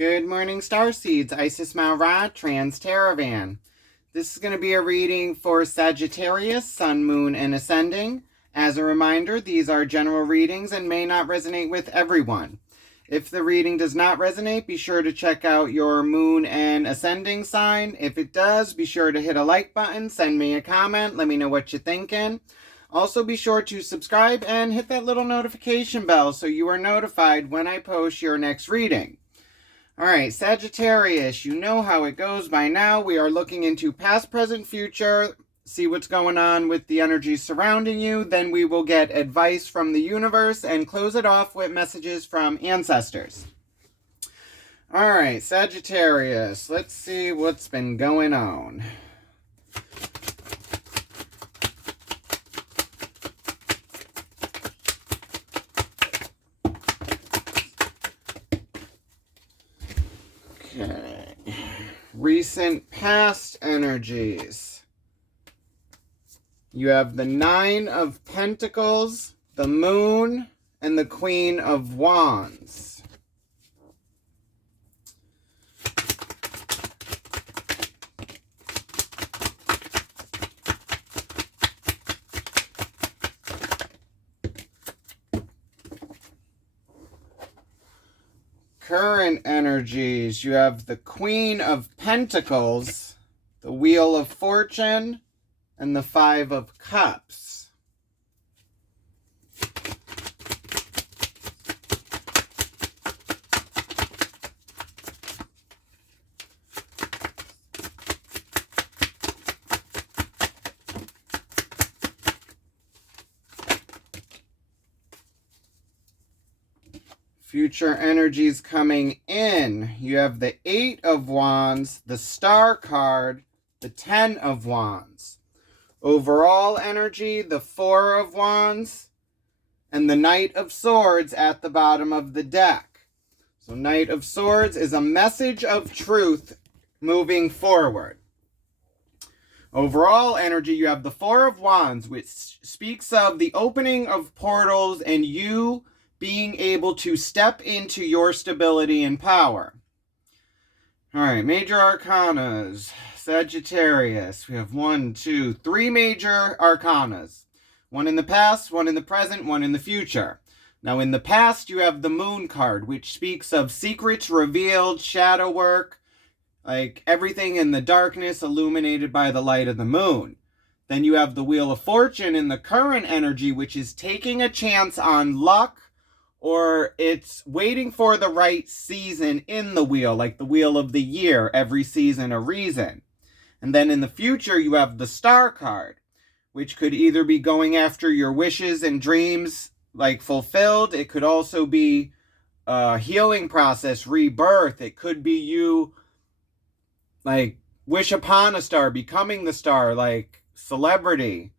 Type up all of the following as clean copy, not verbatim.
Good morning, Starseeds. Isis Maurad, Trans-Teravan. This is going to be a reading for Sagittarius, Sun, Moon, and Ascending. As a reminder, these are general readings and may not resonate with everyone. If the reading does not resonate, be sure to check out your Moon and Ascending sign. If it does, be sure to hit a like button, send me a comment, let me know what you're thinking. Also, be sure to subscribe and hit that little notification bell so you are notified when I post your next reading. Alright, Sagittarius, you know how it goes by now. We are looking into past, present, future, see what's going on with the energies surrounding you. Then we will get advice from the universe and close it off with messages from ancestors. Alright, Sagittarius, let's see what's been going on. Okay, recent past energies. You have the Nine of Pentacles, the Moon, and the Queen of Wands. Current energies, you have the Queen of Pentacles, the Wheel of Fortune, and the Five of Cups. Future energies coming in. You have the Eight of Wands, the Star card, the Ten of Wands. Overall energy, the Four of Wands, and the Knight of Swords at the bottom of the deck. So Knight of Swords is a message of truth moving forward. Overall energy, you have the Four of Wands, which speaks of the opening of portals and you being able to step into your stability and power. All right, major arcanas. Sagittarius, we have 3 major arcanas. One in the past, one in the present, one in the future. Now in the past, you have the Moon card, which speaks of secrets revealed, shadow work, like everything in the darkness illuminated by the light of the moon. Then you have the Wheel of Fortune in the current energy, which is taking a chance on luck, or it's waiting for the right season in the wheel, like the wheel of the year, every season a reason. And then in the future, you have the Star card, which could either be going after your wishes and dreams, like fulfilled. It could also be a healing process, rebirth. It could be you, like, wish upon a star, becoming the star, like celebrity.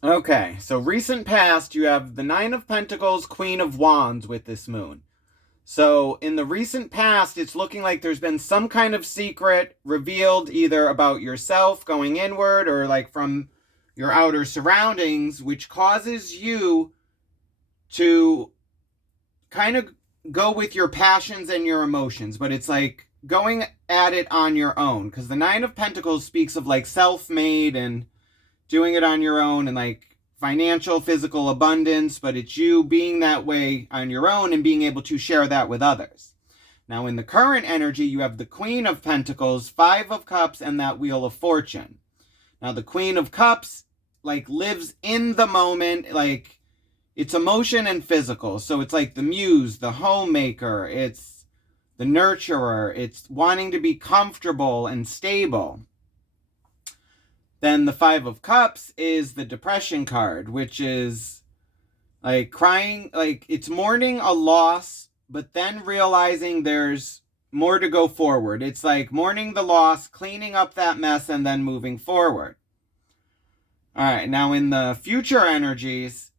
Okay, so recent past, you have the Nine of Pentacles, Queen of Wands with this moon. So in the recent past, it's looking like there's been some kind of secret revealed either about yourself going inward or like from your outer surroundings, which causes you to kind of go with your passions and your emotions. But it's like going at it on your own, because the Nine of Pentacles speaks of like self-made and doing it on your own and like financial, physical abundance, but it's you being that way on your own and being able to share that with others. Now in the current energy, you have the Queen of Pentacles, Five of Cups, and that Wheel of Fortune. Now the Queen of Cups like lives in the moment, like it's emotion and physical. So it's like the muse, the homemaker, it's the nurturer, it's wanting to be comfortable and stable. Then the Five of Cups is the Depression card, which is like crying, like it's mourning a loss, but then realizing there's more to go forward. It's like mourning the loss, cleaning up that mess, and then moving forward. All right, now in the future energies,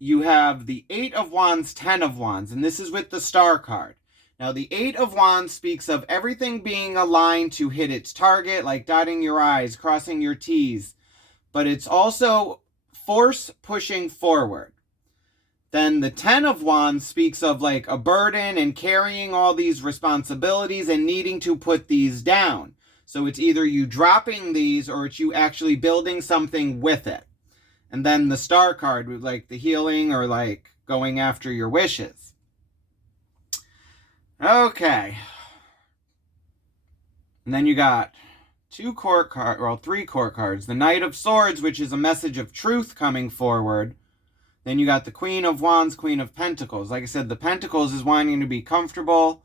you have the Eight of Wands, Ten of Wands, and this is with the Star card. Now, the Eight of Wands speaks of everything being aligned to hit its target, like dotting your I's, crossing your T's. But it's also force pushing forward. Then the 10 of Wands speaks of like a burden and carrying all these responsibilities and needing to put these down. So it's either you dropping these or it's you actually building something with it. And then the Star card with like the healing or like going after your wishes. Okay. And then you got three court cards. The Knight of Swords, which is a message of truth coming forward. Then you got the Queen of Wands, Queen of Pentacles. Like I said, the Pentacles is wanting to be comfortable,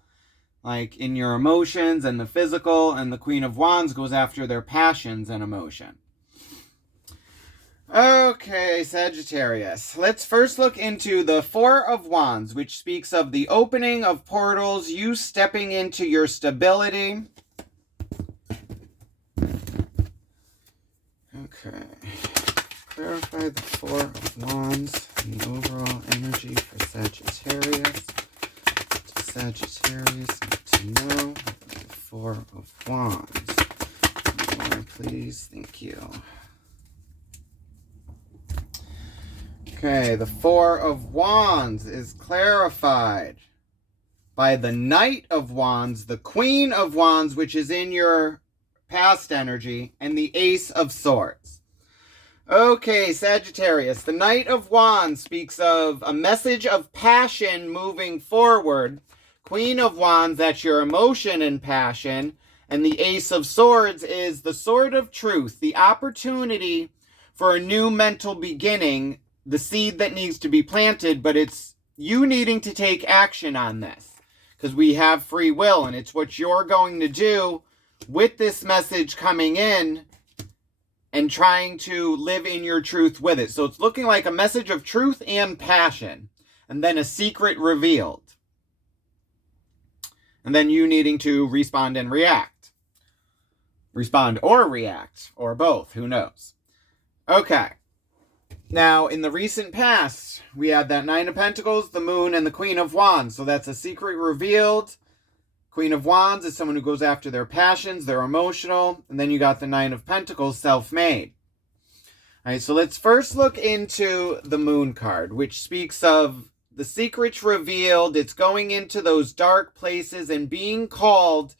like in your emotions and the physical, and the Queen of Wands goes after their passions and emotion. Okay, Sagittarius. Let's first look into the Four of Wands, which speaks of the opening of portals, you stepping into your stability. Okay. Clarify the Four of Wands and the overall energy for Sagittarius. What does Sagittarius need to know about the Four of Wands? More, please. Thank you. Okay, the Four of Wands is clarified by the Knight of Wands, the Queen of Wands, which is in your past energy, and the Ace of Swords. Okay, Sagittarius, the Knight of Wands speaks of a message of passion moving forward. Queen of Wands, that's your emotion and passion. And the Ace of Swords is the sword of truth, the opportunity for a new mental beginning, the seed that needs to be planted, but it's you needing to take action on this. Because we have free will, and it's what you're going to do with this message coming in and trying to live in your truth with it. So it's looking like a message of truth and passion, and then a secret revealed. And then you needing to respond and react. Respond or react, or both, who knows. Okay. Now, in the recent past, we had that Nine of Pentacles, the Moon, and the Queen of Wands. So that's a secret revealed. Queen of Wands is someone who goes after their passions, they're emotional. And then you got the Nine of Pentacles, self-made. All right, so let's first look into the Moon card, which speaks of the secrets revealed. It's going into those dark places and being called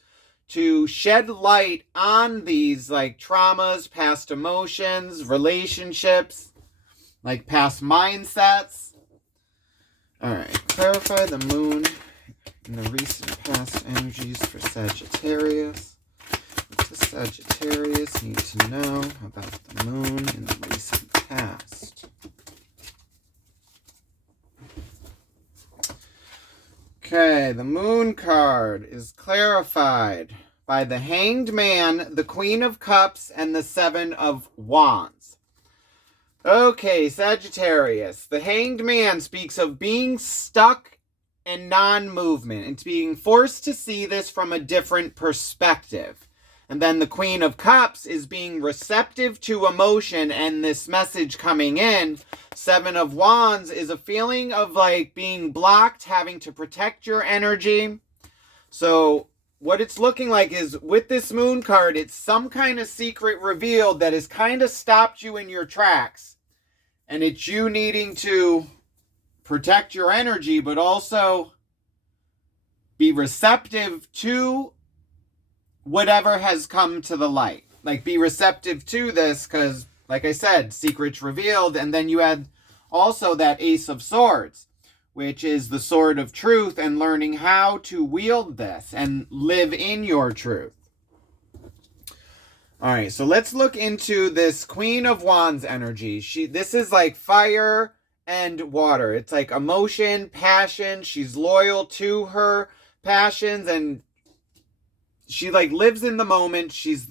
to shed light on these like traumas, past emotions, relationships, like past mindsets. All right, clarify the Moon in the recent past energies for Sagittarius. What does Sagittarius need to know about the Moon in the recent past? Okay, the Moon card is clarified by the Hanged Man, the Queen of Cups, and the Seven of Wands. Okay, Sagittarius. The Hanged Man speaks of being stuck and non-movement and being forced to see this from a different perspective. And then the Queen of Cups is being receptive to emotion and this message coming in. Seven of Wands is a feeling of like being blocked, having to protect your energy. So what it's looking like is with this Moon card, it's some kind of secret revealed that has kind of stopped you in your tracks. And it's you needing to protect your energy, but also be receptive to whatever has come to the light. Like, be receptive to this because, like I said, secrets revealed. And then you had also that Ace of Swords, which is the sword of truth and learning how to wield this and live in your truth. All right, so let's look into this Queen of Wands energy. This is like fire and water. It's like emotion, passion. She's loyal to her passions and she like lives in the moment. She's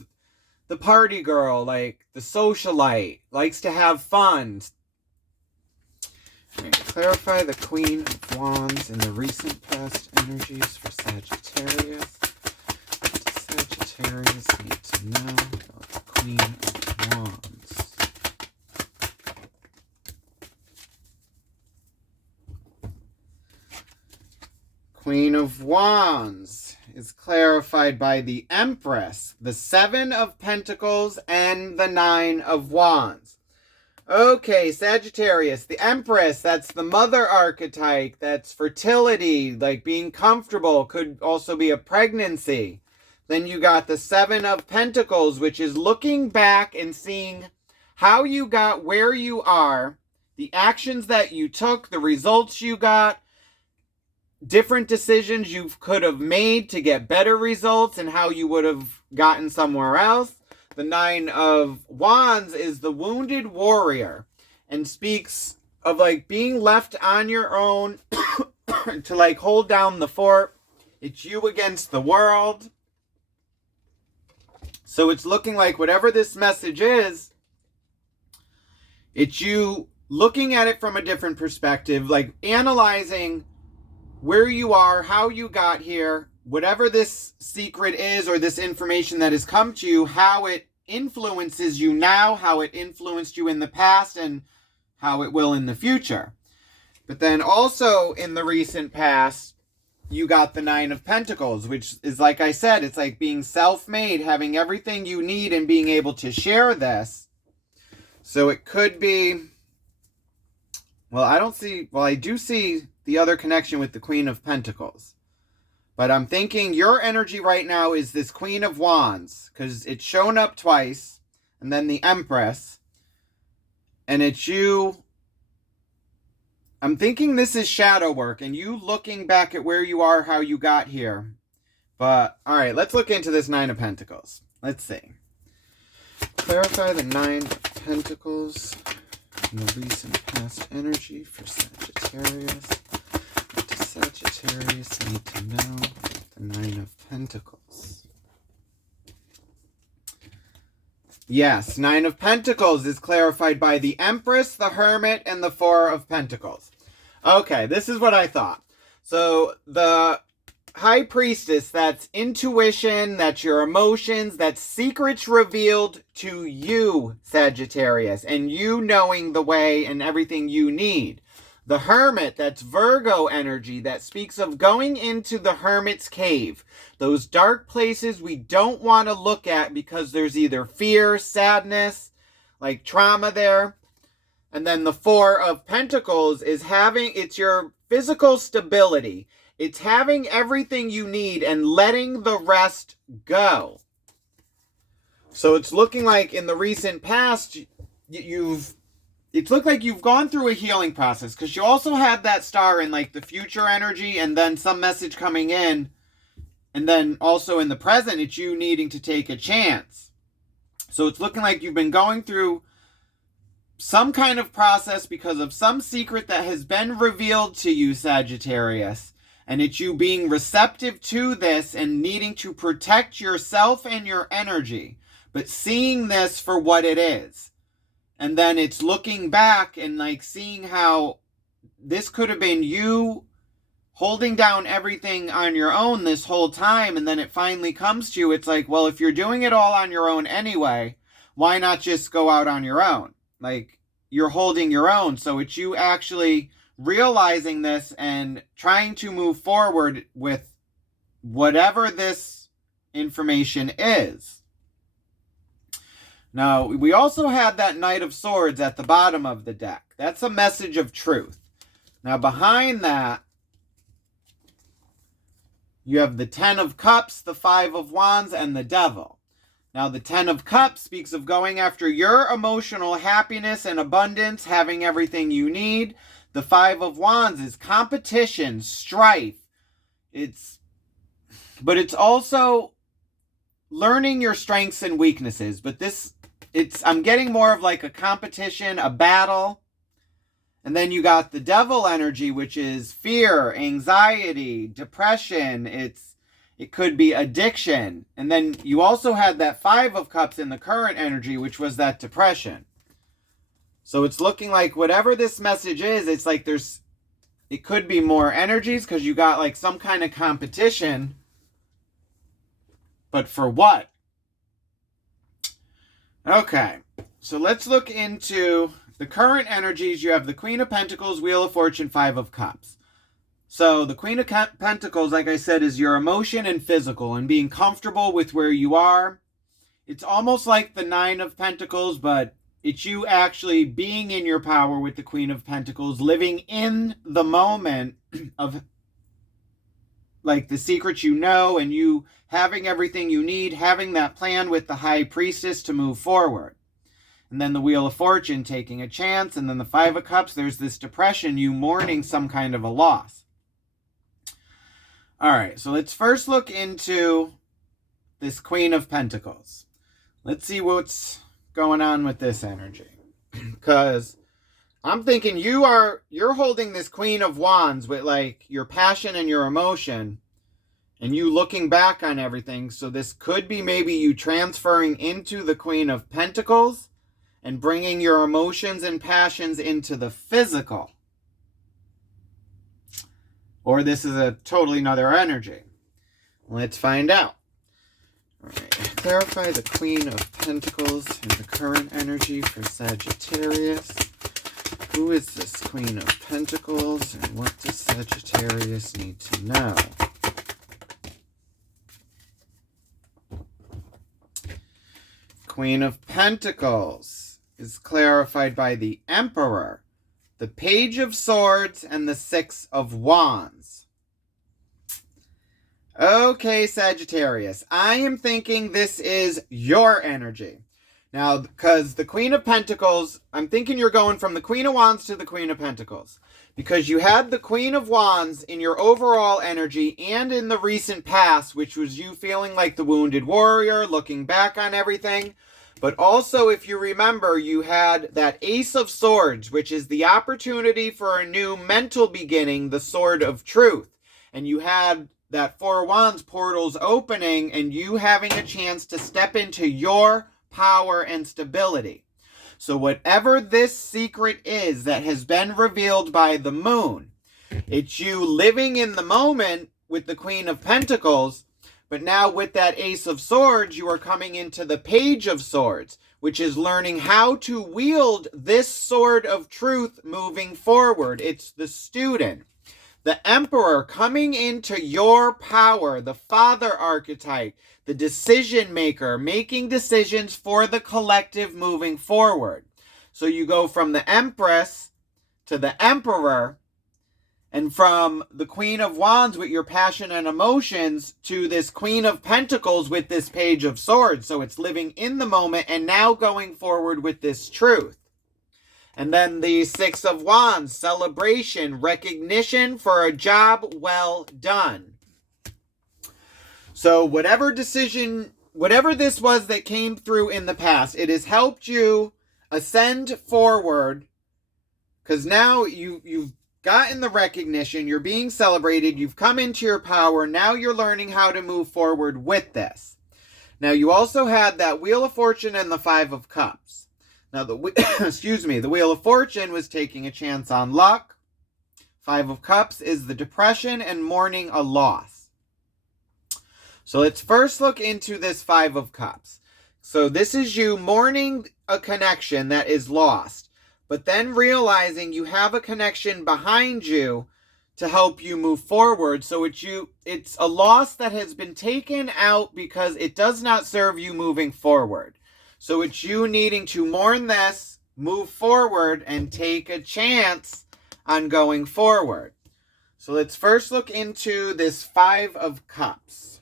the party girl, like the socialite, likes to have fun. Okay, clarify the Queen of Wands in the recent past energies for Sagittarius. What does Sagittarius need to know about the Queen of Wands? Queen of Wands is clarified by the Empress, the Seven of Pentacles, and the Nine of Wands. Okay, Sagittarius, the Empress, that's the mother archetype. That's fertility, like being comfortable. Could also be a pregnancy. Then you got the Seven of Pentacles, which is looking back and seeing how you got where you are, the actions that you took, the results you got, different decisions you could have made to get better results, and how you would have gotten somewhere else. The Nine of Wands is the wounded warrior and speaks of like being left on your own to like hold down the fort. It's you against the world. So it's looking like whatever this message is, it's you looking at it from a different perspective, like analyzing where you are, how you got here, whatever this secret is or this information that has come to you, how it influences you now, how it influenced you in the past, and how it will in the future. But then also in the recent past, you got the Nine of Pentacles, which is, like I said, it's like being self-made, having everything you need and being able to share this. So it could be, I do see the other connection with the Queen of Pentacles. But I'm thinking your energy right now is this Queen of Wands, because it's shown up twice, and then the Empress, and it's you. I'm thinking this is shadow work, and you looking back at where you are, how you got here. But, alright, let's look into this Nine of Pentacles. Let's see. Clarify the Nine of Pentacles in the recent past energy for Sagittarius. What does Sagittarius need to know? The Nine of Pentacles. Yes, Nine of Pentacles is clarified by the Empress, the Hermit, and the Four of Pentacles. Okay, this is what I thought. So the High Priestess, that's intuition, that's your emotions, that's secrets revealed to you, Sagittarius, and you knowing the way and everything you need. The Hermit, that's Virgo energy, that speaks of going into the Hermit's cave. Those dark places we don't want to look at because there's either fear, sadness, like trauma there. And then the Four of Pentacles is it's your physical stability. It's having everything you need and letting the rest go. So it's looking like in the recent past, it's looked like you've gone through a healing process, because you also had that star in like the future energy, and then some message coming in, and then also in the present, it's you needing to take a chance. So it's looking like you've been going through some kind of process because of some secret that has been revealed to you, Sagittarius. And it's you being receptive to this and needing to protect yourself and your energy, but seeing this for what it is. And then it's looking back and like seeing how this could have been you holding down everything on your own this whole time. And then it finally comes to you. It's like, well, if you're doing it all on your own anyway, why not just go out on your own? Like, you're holding your own. So it's you actually realizing this and trying to move forward with whatever this information is. Now, we also had that Knight of Swords at the bottom of the deck. That's a message of truth. Now, behind that, you have the Ten of Cups, the Five of Wands, and the Devil. Now, the Ten of Cups speaks of going after your emotional happiness and abundance, having everything you need. The Five of Wands is competition, strife. But it's also learning your strengths and weaknesses. But I'm getting more of like a competition, a battle. And then you got the Devil energy, which is fear, anxiety, depression. It could be addiction. And then you also had that Five of Cups in the current energy, which was that depression. So it's looking like whatever this message is, it's like it could be more energies because you got like some kind of competition. But for what? Okay, so let's look into the current energies. You have the Queen of Pentacles, Wheel of Fortune, Five of Cups. So the Queen of Pentacles, like I said, is your emotion and physical and being comfortable with where you are. It's almost like the Nine of Pentacles, but it's you actually being in your power with the Queen of Pentacles, living in the moment of like the secrets you know, and you having everything you need, having that plan with the High Priestess to move forward. And then the Wheel of Fortune, taking a chance. And then the Five of Cups, there's this depression, you mourning some kind of a loss. All right, so let's first look into this Queen of Pentacles. Let's see what's going on with this energy. Because I'm thinking you're holding this Queen of Wands with like your passion and your emotion, and you looking back on everything. So this could be maybe you transferring into the Queen of Pentacles and bringing your emotions and passions into the physical. Or this is a totally another energy. Let's find out. All right, clarify the Queen of Pentacles and the current energy for Sagittarius. Who is this Queen of Pentacles, and what does Sagittarius need to know? Queen of Pentacles is clarified by the Emperor, the Page of Swords, and the Six of Wands. Okay, Sagittarius, I am thinking this is your energy. Now, because the Queen of Pentacles, I'm thinking you're going from the Queen of Wands to the Queen of Pentacles. Because you had the Queen of Wands in your overall energy and in the recent past, which was you feeling like the wounded warrior, looking back on everything. But also, if you remember, you had that Ace of Swords, which is the opportunity for a new mental beginning, the Sword of Truth. And you had that Four of Wands portals opening and you having a chance to step into your power and stability. So whatever this secret is that has been revealed by the moon, it's you living in the moment with the Queen of Pentacles. But now with that Ace of Swords, you are coming into the Page of Swords, which is learning how to wield this Sword of Truth moving forward. It's the student. The Emperor coming into your power, the Father archetype, the decision maker, making decisions for the collective moving forward. So you go from the Empress to the Emperor, and from the Queen of Wands with your passion and emotions to this Queen of Pentacles with this Page of Swords. So it's living in the moment and now going forward with this truth. And then the Six of Wands, celebration, recognition for a job well done. So whatever decision, whatever this was that came through in the past, it has helped you ascend forward, because now you've gotten the recognition, you're being celebrated, you've come into your power, now you're learning how to move forward with this. Now you also had that Wheel of Fortune and the Five of Cups. Now the Wheel of Fortune was taking a chance on luck. Five of Cups is the depression and mourning a loss. So let's first look into this Five of Cups. So this is you mourning a connection that is lost, but then realizing you have a connection behind you to help you move forward. So it's a loss that has been taken out because it does not serve you moving forward. So it's you needing to mourn this, move forward, and take a chance on going forward. So let's first look into this Five of Cups.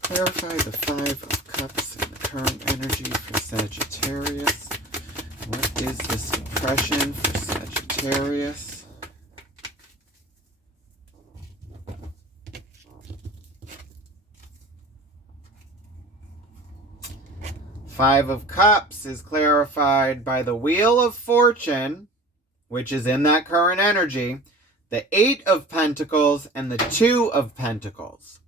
Clarify the Five of Cups and the current energy for Sagittarius. What is this depression for Sagittarius? Five of Cups is clarified by the Wheel of Fortune, which is in that current energy, the Eight of Pentacles, and the Two of Pentacles.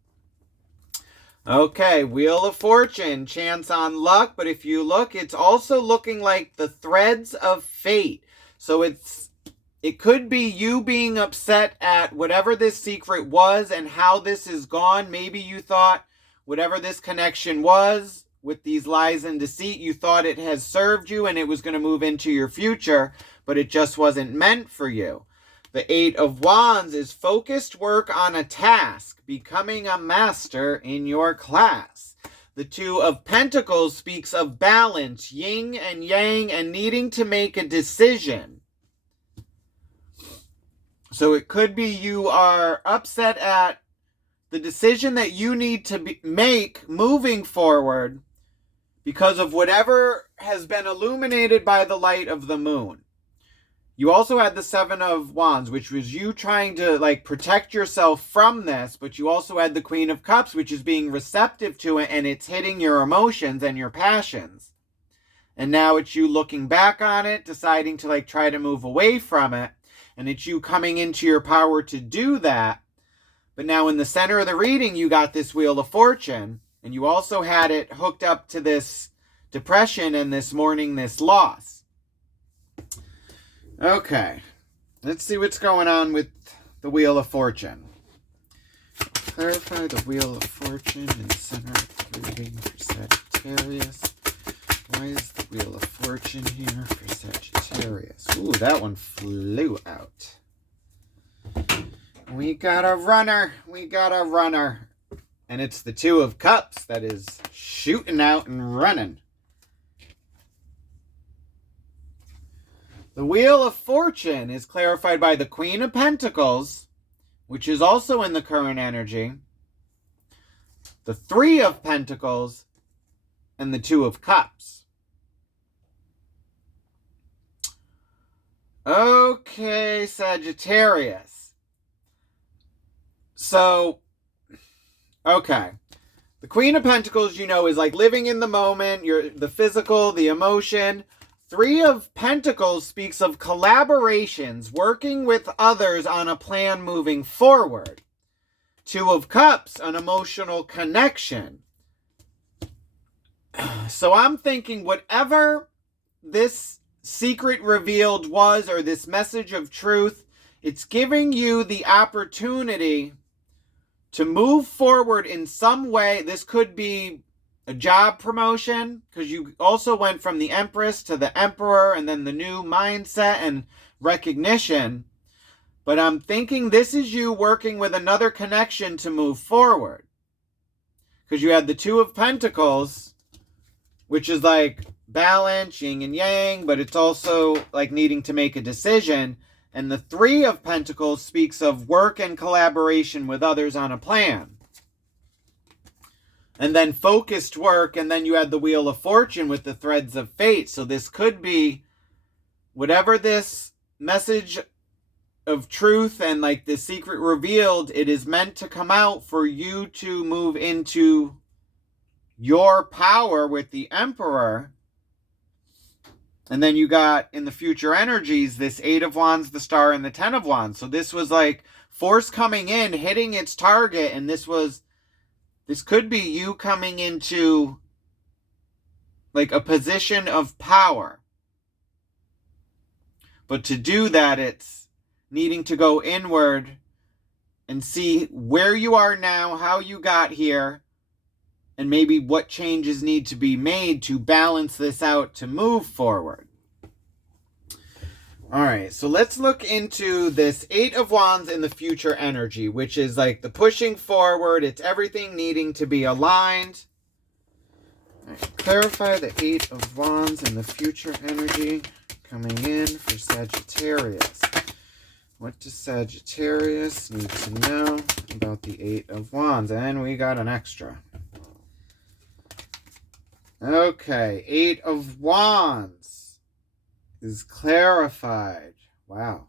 Okay, Wheel of Fortune, chance on luck, but if you look, it's also looking like the threads of fate. So it could be you being upset at whatever this secret was and how this is gone. Maybe you thought whatever this connection was with these lies and deceit, you thought it has served you and it was going to move into your future, but it just wasn't meant for you. The Eight of Wands is focused work on a task, becoming a master in your class. The Two of Pentacles speaks of balance, yin and yang, and needing to make a decision. So it could be you are upset at the decision that you need to make moving forward because of whatever has been illuminated by the light of the moon. You also had the Seven of Wands, which was you trying to protect yourself from this, but you also had the Queen of Cups, which is being receptive to it, and it's hitting your emotions and your passions. And now it's you looking back on it, deciding to try to move away from it, and it's you coming into your power to do that. But now in the center of the reading, you got this Wheel of Fortune, and you also had it hooked up to this depression and this mourning, this loss. Okay, let's see what's going on with the Wheel of Fortune. Clarify the Wheel of Fortune in the center of the reading for Sagittarius. Why is the Wheel of Fortune here for Sagittarius? Ooh, that one flew out. We got a runner. We got a runner. And it's the Two of Cups that is shooting out and running. The Wheel of Fortune is clarified by the Queen of Pentacles, which is also in the current energy, the Three of Pentacles, and the Two of Cups. Okay, Sagittarius. So, okay. The Queen of Pentacles, is living in the moment, the physical, the emotion. Three of Pentacles speaks of collaborations, working with others on a plan moving forward. Two of Cups, an emotional connection. So I'm thinking whatever this secret revealed was, or this message of truth, it's giving you the opportunity to move forward in some way. This could be a job promotion, because you also went from the Empress to the Emperor, and then the new mindset and recognition. But I'm thinking this is you working with another connection to move forward. Because you had the Two of Pentacles, which is balance, yin and yang, but it's also needing to make a decision. And the Three of Pentacles speaks of work and collaboration with others on a plan. And then focused work, and then you had the Wheel of Fortune with the threads of fate. So this could be whatever this message of truth and this secret revealed, it is meant to come out for you to move into your power with the Emperor. And then you got in the future energies this Eight of Wands, the Star, and the Ten of Wands. So this was force coming in, hitting its target, and this could be you coming into a position of power. But to do that, it's needing to go inward and see where you are now, how you got here, and maybe what changes need to be made to balance this out to move forward. All right, so let's look into this Eight of Wands in the future energy, which is the pushing forward. It's everything needing to be aligned. All right, clarify the Eight of Wands in the future energy coming in for Sagittarius. What does Sagittarius need to know about the Eight of Wands? And we got an extra. Okay, Eight of Wands is clarified, wow,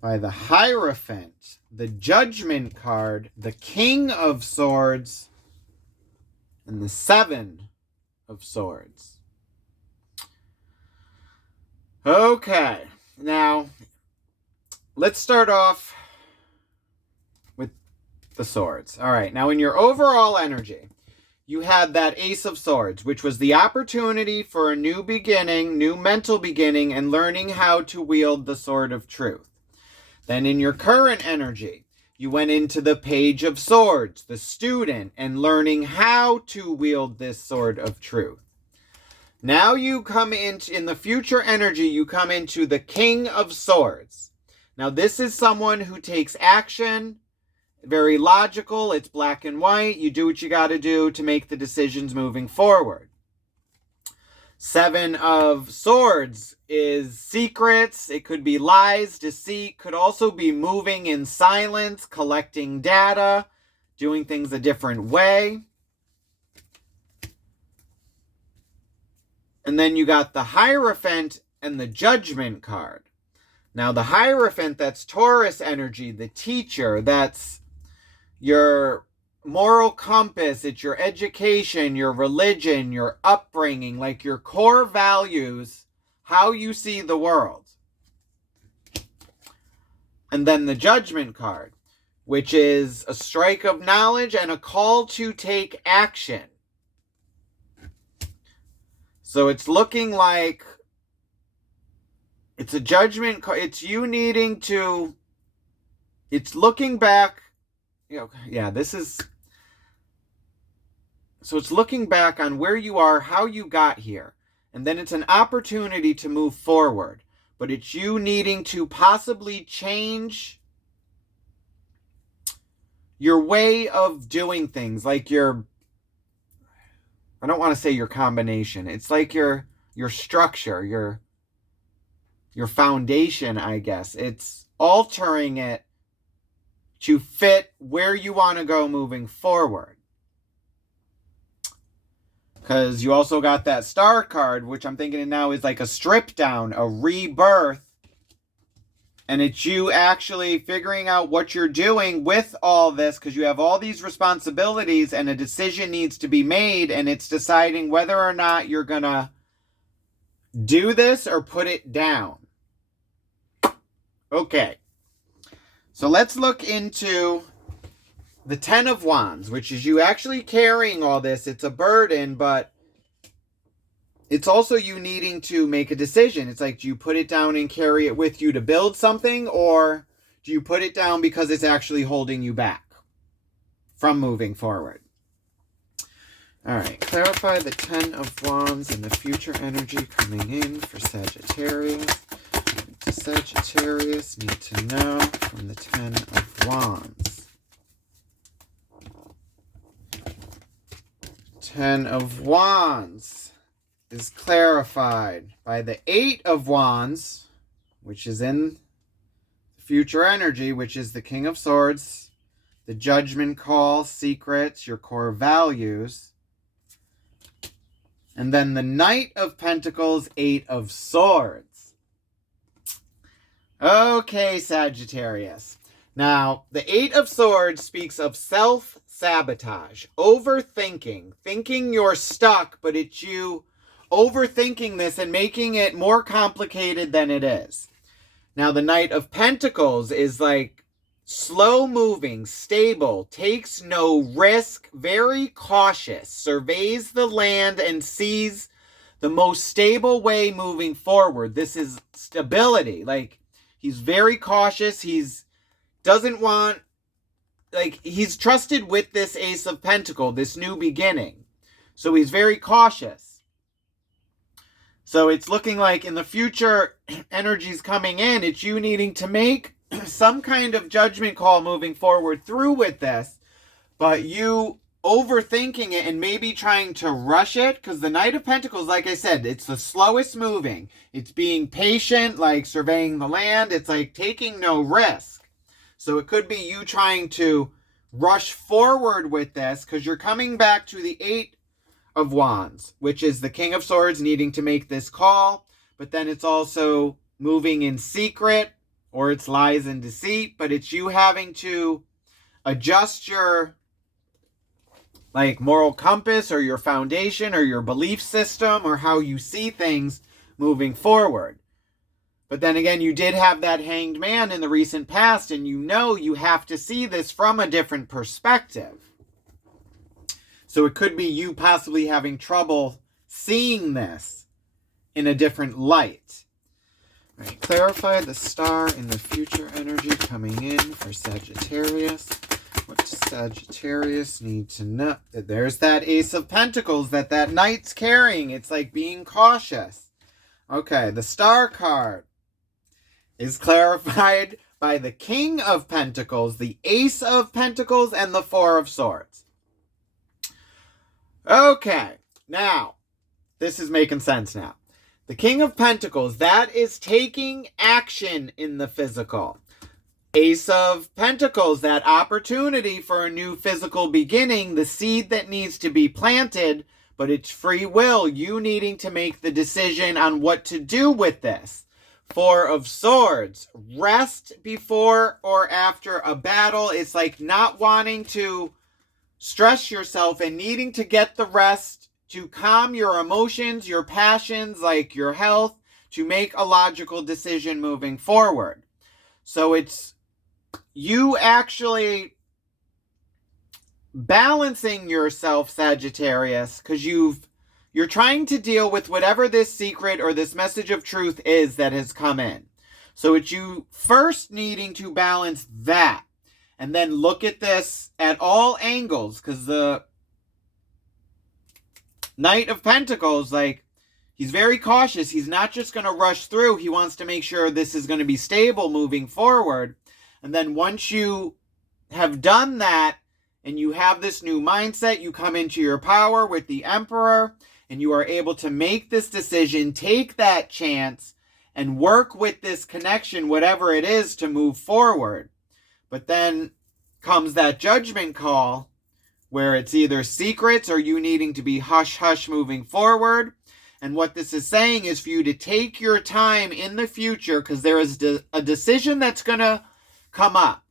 by the Hierophant, the Judgment card, the King of Swords, and the Seven of Swords. Okay, now let's start off with the swords. All right, now in your overall energy, you had that Ace of Swords, which was the opportunity for a new beginning, new mental beginning, and learning how to wield the Sword of Truth. Then in your current energy, you went into the Page of Swords, the student, and learning how to wield this Sword of Truth. Now you come in the future energy, you come into the King of Swords. Now this is someone who takes action Very logical. It's black and white. You do what you got to do to make the decisions moving forward. 7 of Swords is secrets. It could be lies, deceit. Could also be moving in silence, collecting data, doing things a different way. And then you got the Hierophant and the Judgment card. Now, the Hierophant, that's Taurus energy, the teacher. That's your moral compass. It's your education, your religion, your upbringing, like your core values, how you see the world. And then the Judgment card, which is a strike of knowledge and a call to take action. So it's looking like it's a judgment. It's you needing to, it's looking back. This is, so it's looking back on where you are, how you got here. And then it's an opportunity to move forward. But it's you needing to possibly change your way of doing things, like I don't want to say your combination. It's like your structure, your foundation, I guess. It's altering it to fit where you want to go moving forward. Because you also got that Star card, which I'm thinking now is like a strip down, a rebirth. And it's you actually figuring out what you're doing with all this, because you have all these responsibilities and a decision needs to be made, and it's deciding whether or not you're going to do this or put it down. Okay. So let's look into the 10 of Wands, which is you actually carrying all this. It's a burden, but it's also you needing to make a decision. It's like, do you put it down and carry it with you to build something, or do you put it down because it's actually holding you back from moving forward? All right, clarify the 10 of Wands and the future energy coming in for Sagittarius. What does Sagittarius need to know from the 10 of Wands? 10 of Wands is clarified by the 8 of Wands, which is in future energy, which is the King of Swords, the Judgment call, secrets, your core values. And then the Knight of Pentacles, 8 of Swords. Okay, Sagittarius. Now, the 8 of Swords speaks of self-sabotage, overthinking, thinking you're stuck, but it's you overthinking this and making it more complicated than it is. Now, the Knight of Pentacles is like slow moving, stable, takes no risk, very cautious, surveys the land and sees the most stable way moving forward. This is stability. Like, he's very cautious. He's trusted with this Ace of Pentacles, this new beginning. So he's very cautious. So it's looking like in the future, energy's coming in. It's you needing to make some kind of judgment call moving forward through with this, but you overthinking it and maybe trying to rush it, because the Knight of Pentacles, like I said, it's the slowest moving. It's being patient, like surveying the land. It's like taking no risk. So it could be you trying to rush forward with this because you're coming back to the 8 of Wands, which is the King of Swords needing to make this call, but then it's also moving in secret, or it's lies and deceit, but it's you having to adjust your moral compass or your foundation or your belief system or how you see things moving forward. But then again, you did have that Hanged Man in the recent past, and you have to see this from a different perspective. So it could be you possibly having trouble seeing this in a different light. All right, clarify the star in the future energy coming in for Sagittarius. What does Sagittarius need to know? There's that Ace of Pentacles that Knight's carrying. It's like being cautious. Okay, the Star card is clarified by the King of Pentacles, the Ace of Pentacles, and the Four of Swords. Okay, now, this is making sense now. The King of Pentacles, that is taking action in the physical. Ace of Pentacles, that opportunity for a new physical beginning, the seed that needs to be planted, but it's free will, you needing to make the decision on what to do with this. Four of Swords, rest before or after a battle. It's like not wanting to stress yourself and needing to get the rest to calm your emotions, your passions, like your health, to make a logical decision moving forward. So it's you actually balancing yourself, Sagittarius, because you're trying to deal with whatever this secret or this message of truth is that has come in. So it's you first needing to balance that and then look at this at all angles, because the Knight of Pentacles, like, he's very cautious. He's not just going to rush through. He wants to make sure this is going to be stable moving forward. And then once you have done that and you have this new mindset, you come into your power with the Emperor and you are able to make this decision, take that chance, and work with this connection, whatever it is, to move forward. But then comes that judgment call where it's either secrets or you needing to be hush-hush moving forward. And what this is saying is for you to take your time in the future, because there is a decision that's going to come up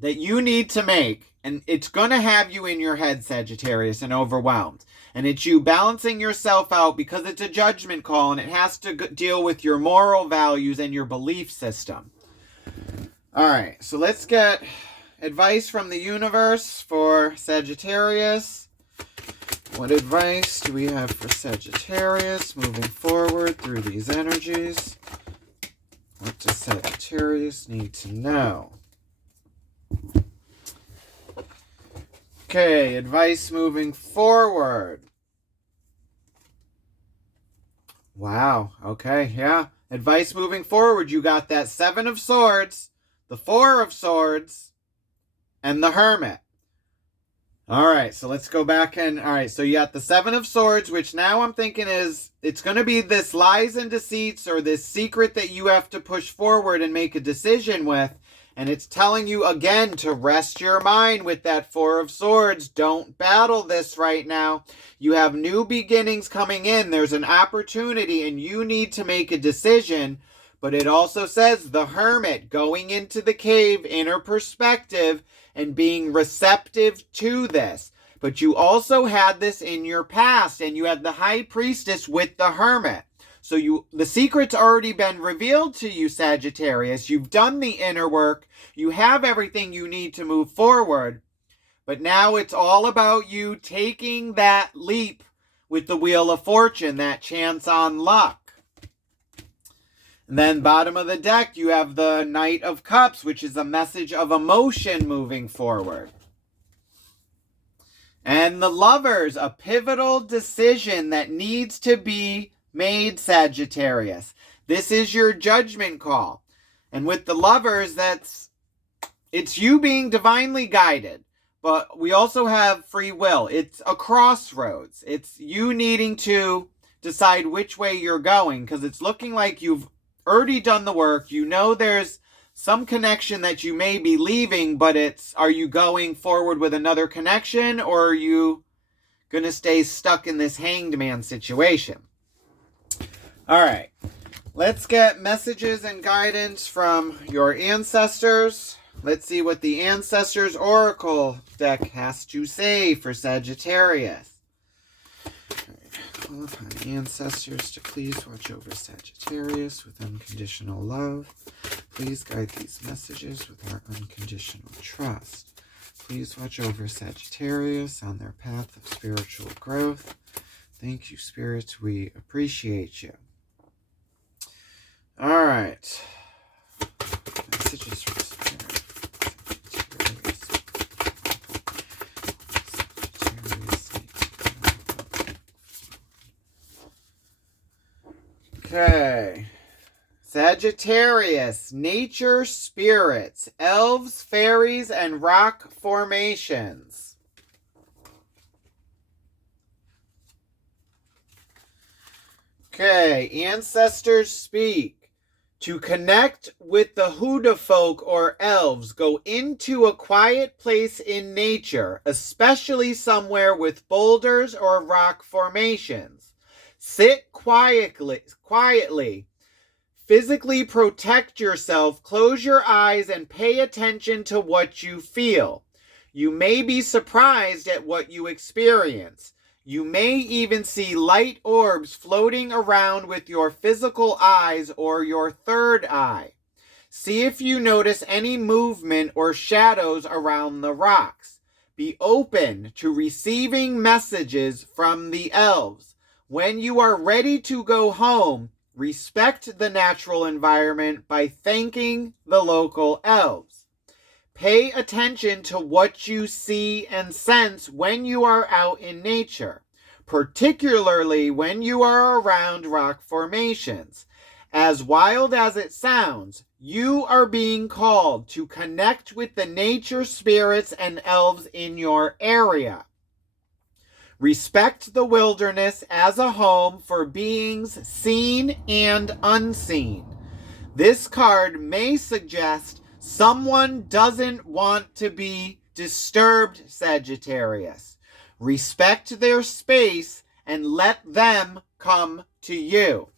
that you need to make, and it's going to have you in your head, Sagittarius, and overwhelmed. And it's you balancing yourself out because it's a judgment call and it has to deal with your moral values and your belief system. All right, so let's get advice from the universe for Sagittarius. What advice do we have for Sagittarius moving forward through these energies? What does Sagittarius need to know? Okay, advice moving forward. Wow, okay, yeah. Advice moving forward, you got that Seven of Swords, the Four of Swords, and the Hermit. All right, so let's go back and, all right, so you got the Seven of Swords, which now I'm thinking is, it's going to be this lies and deceits or this secret that you have to push forward and make a decision with. And it's telling you again to rest your mind with that Four of Swords. Don't battle this right now. You have new beginnings coming in. There's an opportunity and you need to make a decision. But it also says the Hermit, going into the cave, inner perspective, and being receptive to this. But you also had this in your past, and you had the High Priestess with the Hermit. So the secret's already been revealed to you, Sagittarius. You've done the inner work. You have everything you need to move forward. But now it's all about you taking that leap with the Wheel of Fortune, that chance on luck. And then bottom of the deck, you have the Knight of Cups, which is a message of emotion moving forward. And the Lovers, a pivotal decision that needs to be made, Sagittarius. This is your judgment call. And with the Lovers, it's you being divinely guided. But we also have free will. It's a crossroads. It's you needing to decide which way you're going, because it's looking like you've already done the work. You know there's some connection that you may be leaving, but are you going forward with another connection, or are you going to stay stuck in this hanged man situation? All right, let's get messages and guidance from your ancestors. Let's see what the Ancestors Oracle deck has to say for Sagittarius. Call upon ancestors to please watch over Sagittarius with unconditional love. Please guide these messages with our unconditional trust. Please watch over Sagittarius on their path of spiritual growth. Thank you, spirits. We appreciate you. All right. Messages from Sagittarius. Okay. Sagittarius, nature spirits, elves, fairies, and rock formations. Okay, ancestors speak. To connect with the Huda folk or elves, go into a quiet place in nature, especially somewhere with boulders or rock formations. Sit quietly. Physically protect yourself, close your eyes, and pay attention to what you feel. You may be surprised at what you experience. You may even see light orbs floating around with your physical eyes or your third eye. See if you notice any movement or shadows around the rocks. Be open to receiving messages from the elves. When you are ready to go home, respect the natural environment by thanking the local elves. Pay attention to what you see and sense when you are out in nature, particularly when you are around rock formations. As wild as it sounds, you are being called to connect with the nature spirits and elves in your area. Respect the wilderness as a home for beings seen and unseen. This card may suggest someone doesn't want to be disturbed, Sagittarius. Respect their space and let them come to you.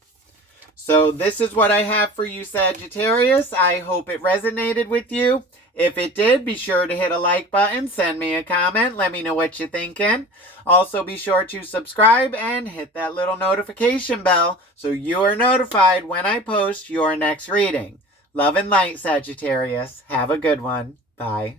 So this is what I have for you, Sagittarius. I hope it resonated with you. If it did, be sure to hit a like button, send me a comment, let me know what you're thinking. Also, be sure to subscribe and hit that little notification bell so you are notified when I post your next reading. Love and light, Sagittarius. Have a good one. Bye.